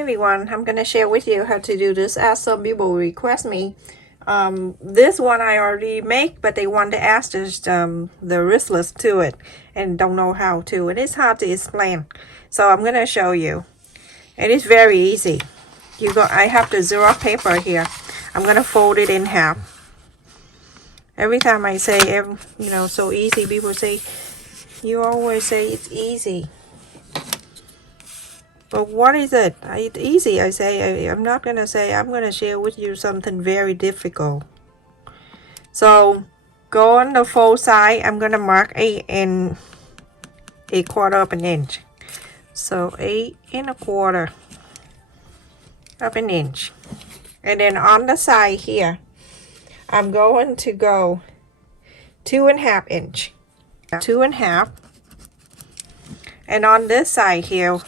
everyone, I'm gonna share with you how to do this as some people request me. This one I already make, but they want to add just the wristless to it and don't know how to, and it's hard to explain, so I'm gonna show you. And it's very easy. I have the Xerox paper here. I'm gonna fold it in half. Every time I say so easy, people say, you always say it's easy. But what is it? It's easy. I say, I'm not going to say, I'm going to share with you something very difficult. So, go on the fold side. I'm going to mark 8 and 1/4 of an inch. So, 8 1/4 of an inch. And then on the side here, I'm going to go 2 1/2 inch. 2 1/2. And on this side here,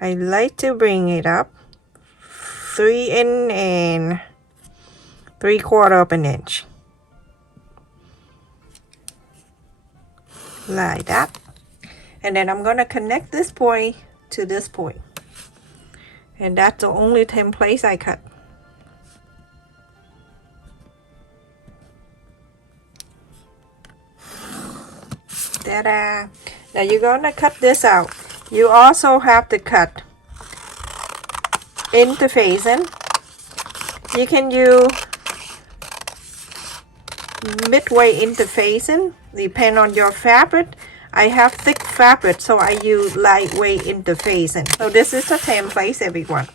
I like to bring it up 3 3/4 of an inch, like that. And then I'm gonna connect this point to this point, and that's the only 10 place I cut. Ta-da! Now you're gonna cut this out. You also have to cut interfacing. You can use midway interfacing, depend on your fabric. I have thick fabric, so I use lightweight interfacing. So this is the template, everyone.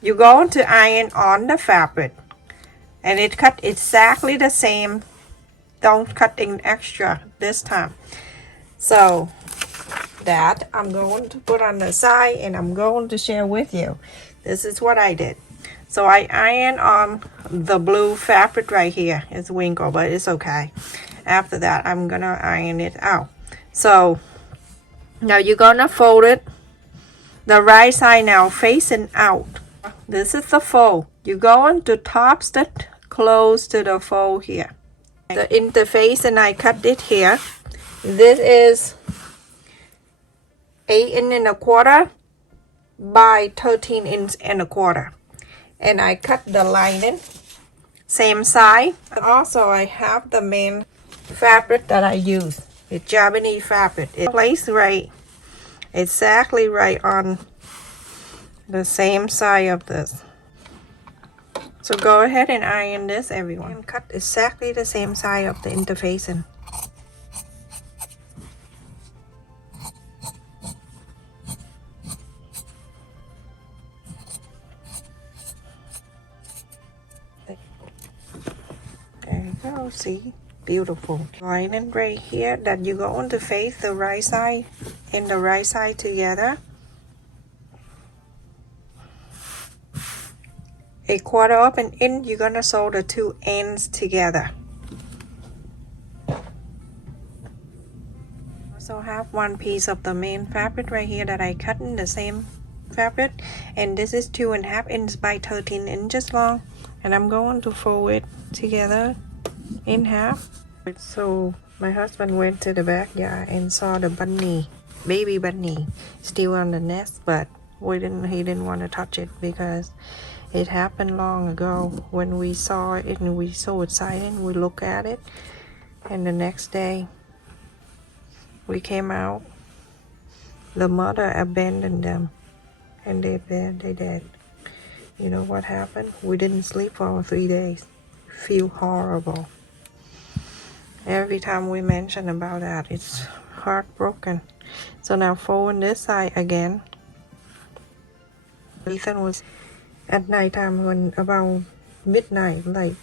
You're going to iron on the fabric, and it cut exactly the same. Don't cut in extra this time. So that I'm going to put on the side, and I'm going to share with you. This is what I did. So I iron on the blue fabric right here. It's wrinkled, but it's okay. After that, I'm gonna iron it out. So now you're gonna fold it the right side now facing out. This is the fold. You're going to top stitch close to the fold here. The interface, and I cut it here. This is 8 1/4 by 13 1/4, and I cut the lining same size. Also, I have the main fabric that I use. It's Japanese fabric. It's placed right, exactly right on the same side of this. So go ahead and iron this, everyone. Cut exactly the same side of the interfacing. There you go, see? Beautiful. Lining right here that you're going to face the right side and the right side together. 1/4 of an inch, you're gonna sew the two ends together. Also have one piece of the main fabric right here that I cut in the same fabric, and this is 2 1/2 inches by 13 inches long, and I'm going to fold it together in half. So my husband went to the backyard and saw the bunny, baby bunny, still on the nest, but he didn't want to touch it because it happened long ago. When we saw it and we so excited, we look at it, and the next day we came out, the mother abandoned them, and they dead. You know what happened? We didn't sleep for 3 days. Feel horrible. Every time we mention about that, it's heartbroken. So now folding this side again. Ethan was at nighttime, when about midnight, like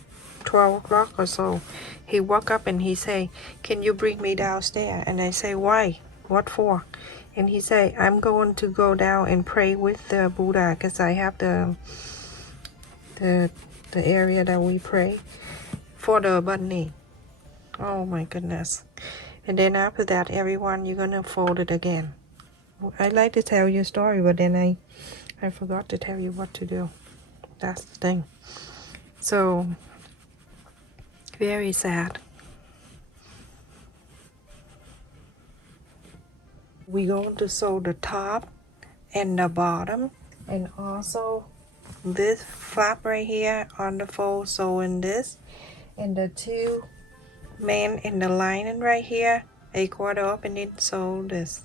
12 o'clock or so, he woke up and he say, can you bring me downstairs? And I say, why? What for? And he say, I'm going to go down and pray with the Buddha, because I have the area that we pray for the bunny. Oh my goodness. And then after that, everyone, you're gonna fold it again. I like to tell you a story, but then I forgot to tell you what to do. That's the thing. So very sad. We're going to sew the top and the bottom, And also this flap right here on the fold, sewing this, and the two men in the lining right here, a quarter opening, sew this.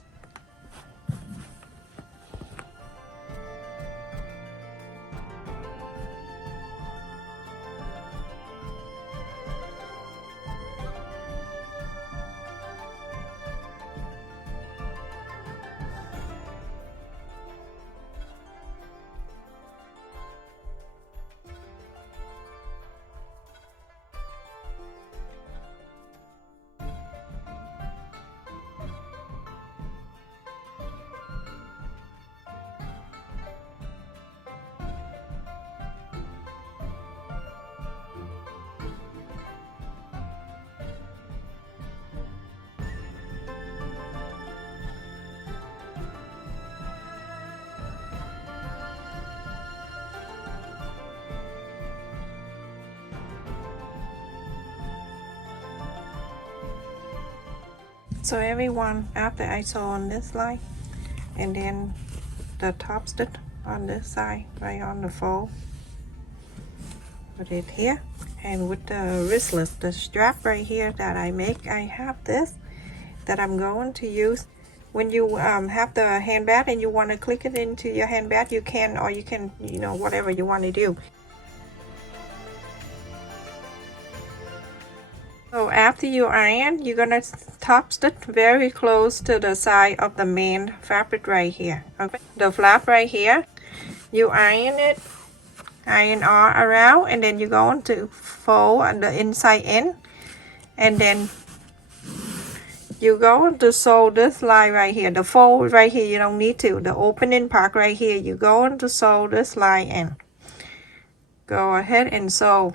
So everyone, after I sew on this line, and then the top stitch on this side, right on the fold, put it here. And with the wristless, the strap right here that I make, I have this that I'm going to use. When you have the handbag and you want to click it into your handbag, you can, or you can, you know, whatever you want to do. So after you iron, you're gonna top stitch very close to the side of the main fabric right here. Okay, the flap right here, you iron it, iron all around, and then you're going to fold on the inside in, and then you're going to sew this line right here. The fold right here, you don't need to. The opening part right here, you're going to sew this line in. Go ahead and sew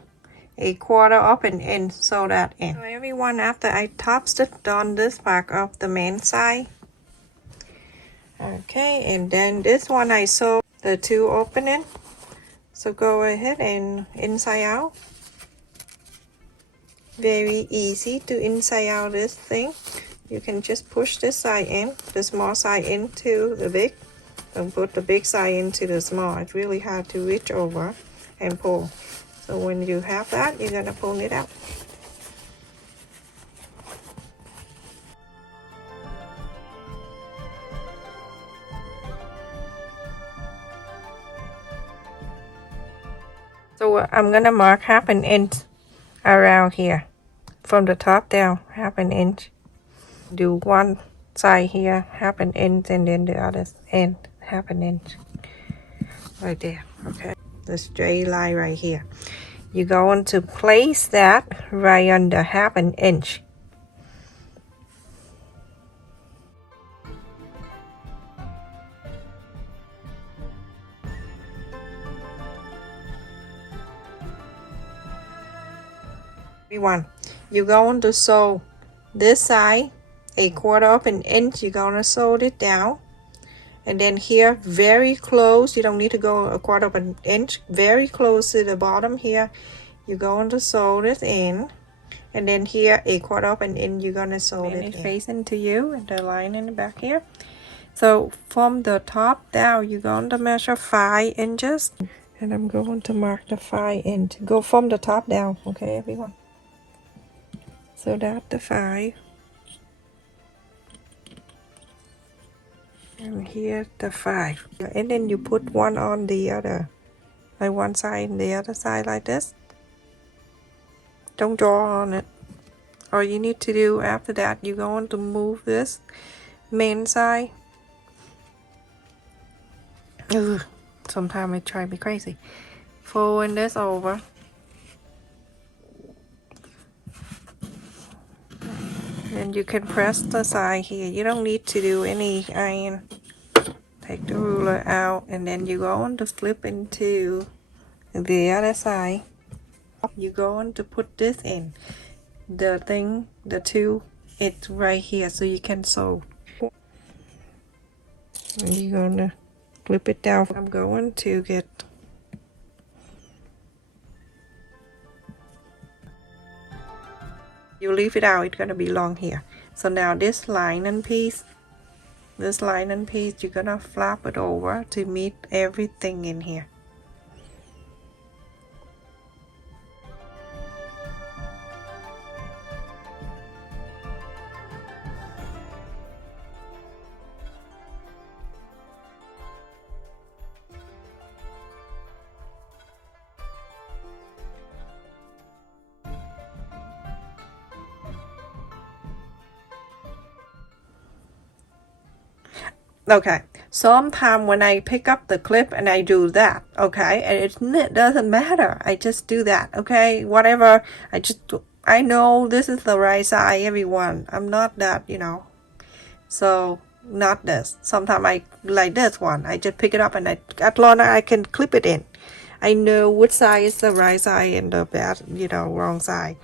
a quarter up and in, sew that in. So everyone, after I top stitched on this part of the main side, okay, and then this one I sew the two opening. So go ahead and inside out. Very easy to inside out this thing. You can just push this side in, the small side into the big, and put the big side into the small. It's really hard to reach over and pull. So when you have that, you're gonna pull it out. So I'm gonna mark half an inch around here, from the top down, half an inch. Do one side here, half an inch, and then the other end, half an inch. Right there, okay. The straight line right here. You're going to place that right under half an inch. Everyone, you're going to sew this side a quarter of an inch. You're going to sew it down. And then here, very close, you don't need to go a quarter of an inch, very close to the bottom here, you're going to sew this in. And then here, a quarter of an inch, you're going to sew it in. Facing to you, and the line in the back here. So from the top down, you're going to measure 5 inches. And I'm going to mark the 5 inch. Go from the top down, okay, everyone? So that's the 5. And here the 5, and then you put one on the other, like one side and the other side like this. Don't draw on it. All you need to do after that, you're going to move this main side. Ugh, sometimes it drives me crazy. Folding this over. And you can press the side here. You don't need to do any iron. Take the ruler out, and then you're going to flip into the other side. You're going to put this in. The thing, the two, it's right here, so you can sew. And you're going to flip it down. I'm going to get you leave it out, it's going to be long here. So now this lining piece, this lining piece, you're gonna flap it over to meet everything in here. Okay, sometimes when I pick up the clip and I do that, okay, and it doesn't matter. I just do that, okay, whatever. I know this is the right size, everyone. I'm not that, so not this. Sometimes I like this one. I just pick it up and as long as I can clip it in. I know which side is the right side and the bad, wrong side.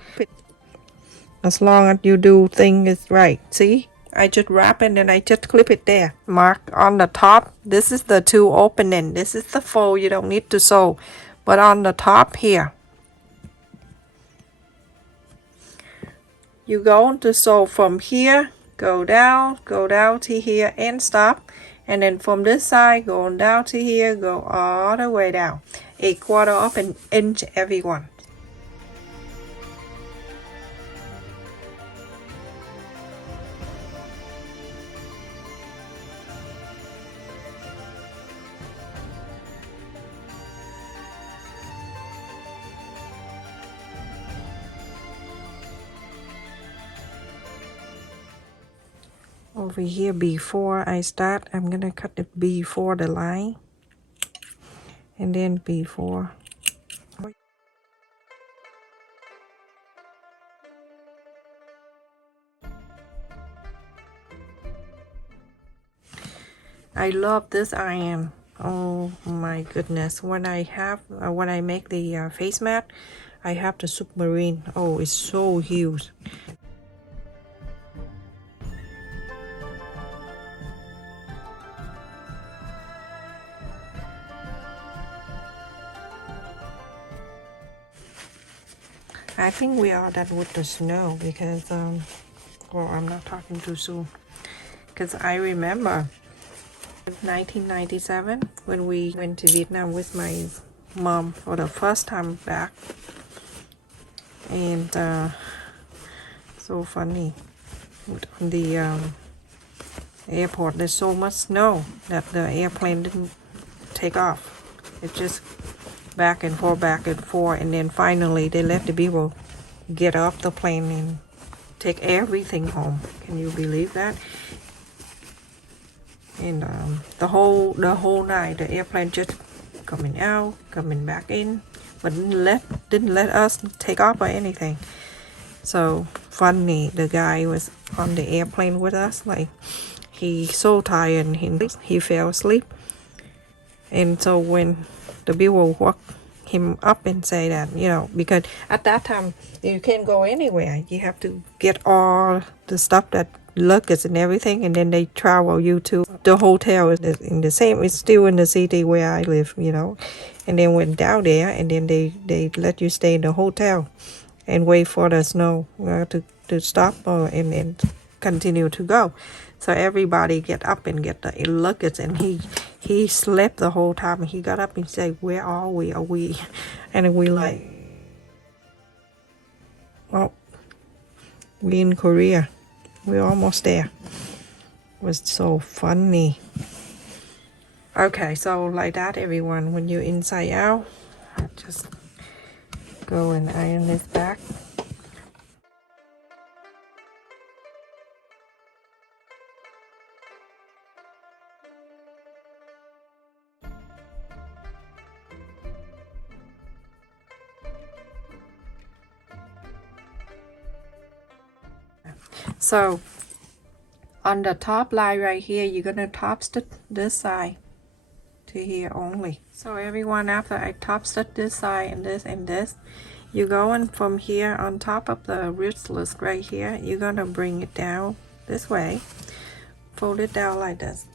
As long as you do things right, see? I just wrap it and then I just clip it there. Mark on the top. This is the two opening. This is the fold. You don't need to sew. But on the top here, you're going to sew from here, go down to here and stop. And then from this side, going down to here, go all the way down. 1/4 of an inch, everyone. Over here, before I start, I'm gonna cut it before the line, and then before. I love this iron. Oh my goodness! When I make the face mat, I have the submarine. Oh, it's so huge. I think we are done with the snow because well, I'm not talking too soon because I remember 1997 when we went to Vietnam with my mom for the first time back, and so funny on the airport there's so much snow that the airplane didn't take off. It just back and forth, and then finally they let the people get off the plane and take everything home. Can you believe that? And the whole night the airplane just coming out, coming back in, but didn't let us take off or anything. So funny, the guy was on the airplane with us, like he's so tired and he fell asleep. And so when the people woke him up and say that, because at that time you can't go anywhere. You have to get all the stuff, that luggage and everything, and then they travel you to the hotel. Is in the same, it's still in the city where I live, and then went down there, and then they let you stay in the hotel and wait for the snow to stop and then continue to go. So everybody get up and get the luggage, and he slept the whole time. And he got up and said, "Where are we? Are we?" And we like, "Oh, we in Korea. We're almost there." It was so funny. Okay, so like that, everyone. When you're inside out, just go and iron this back. So on the top line right here, you're gonna top stitch this side to here only. So everyone, after I top stitch this side and this, you're going from here on top of the wristless right here, you're gonna bring it down this way, fold it down like this.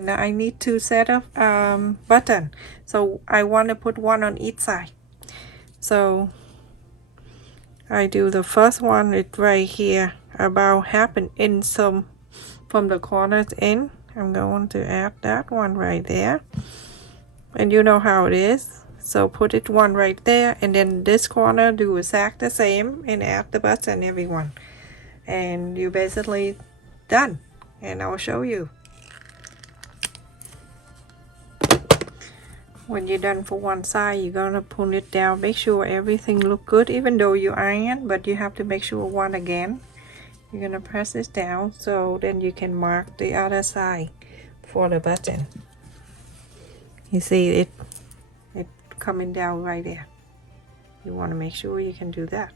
And I need 2 set of button, so I want to put 1 on each side. So I do the first one, it's right here, about half an inch from the corners in. I'm going to add that one right there, and you know how it is, so put it one right there, and then this corner do exact the same and add the button, everyone, and you're basically done. And I'll show you when you're done for one side. You're gonna pull it down, make sure everything look good, even though you iron, but you have to make sure one again. You're gonna press this down, so then you can mark the other side for the button. You see it coming down right there. You want to make sure you can do that.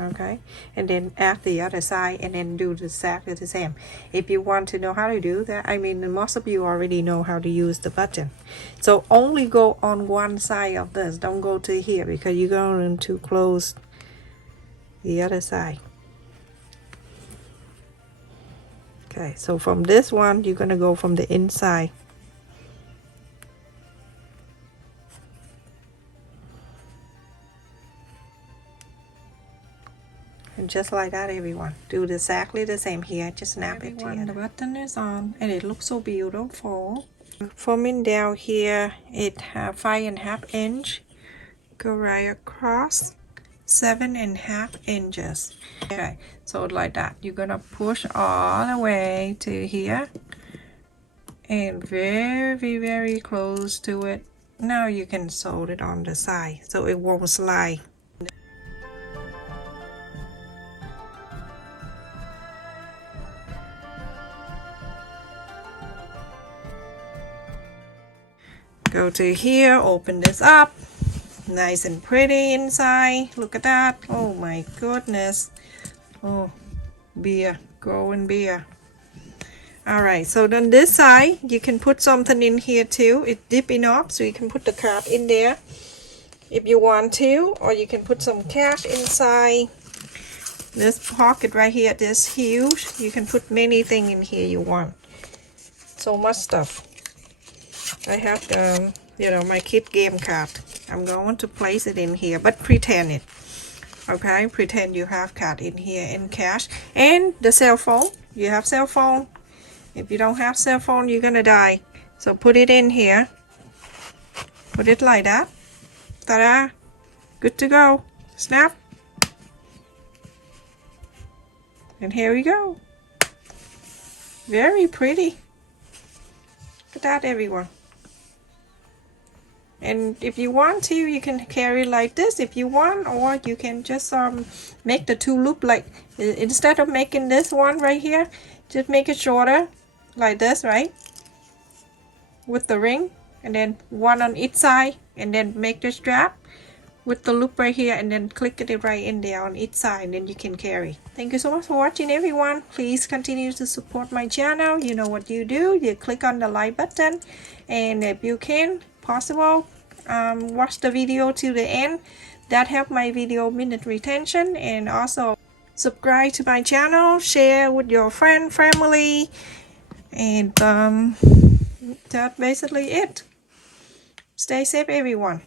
Okay, and then add the other side, and then do exactly the same. If you want to know how to do that, I mean, most of you already know how to use the button, so only go on one side of this, don't go to here, because you're going to close the other side. Okay, so from this one you're gonna go from the inside. And just like that, everyone, do exactly the same here. Just snap it together. The button is on, and it looks so beautiful. Forming down here, it have 5.5 inch, go right across 7.5 inches. Okay, so like that, you're gonna push all the way to here, and very close to it. Now you can sew it on the side so it won't slide. Go to here, open this up, nice and pretty inside. Look at that. Oh my goodness. Oh, beer, growing beer. Alright, so then this side you can put something in here too. It's deep enough so you can put the card in there if you want to, or you can put some cash inside. This pocket right here, this huge, you can put many things in here you want. So much stuff. I have you know, my kid game card. I'm going to place it in here, but pretend it. Okay, pretend you have card in here, and cash, and the cell phone. You have cell phone. If you don't have cell phone, you're gonna die. So put it in here. Put it like that. Ta-da! Good to go. Snap. And here we go. Very pretty. Look at that, everyone. And if you want to, you can carry like this if you want, or you can just make the 2 loop, like instead of making this one right here, just make it shorter like this, right, with the ring, and then 1 on each side, and then make the strap with the loop right here, and then click it right in there on each side, and then you can carry. Thank you so much for watching, everyone. Please continue to support my channel. You know what you do, you click on the like button, and if you can possible, watch the video to the end. That help my video minute retention. And also subscribe to my channel, share with your friend, family, and that's basically it. Stay safe, everyone.